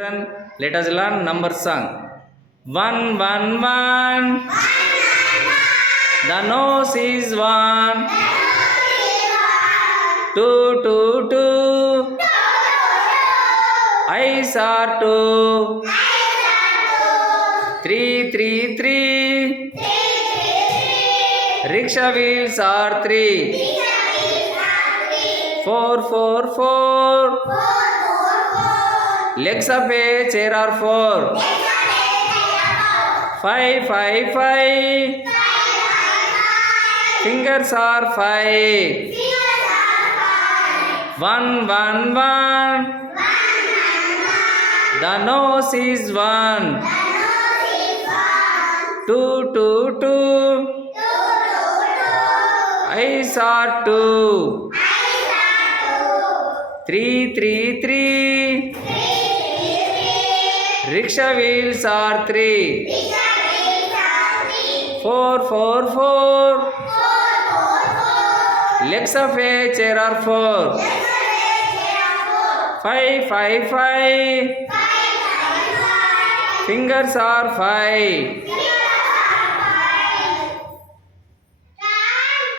Let us learn number song. 1 1 1. The nose is 1. 2 2 2. Eyes are 2. 3 3 3. Rickshaw wheels are 3. 4 4 4. Legs of a chair are 4. 5 5 5. Fingers are 5. 1 1 1. The nose is 1. 2 2 2. Eyes are 2. 3 3 3. Rickshaw wheels are 3. 4 4 4. Legs of a chair are 4. 5 5 5. Fingers are 5.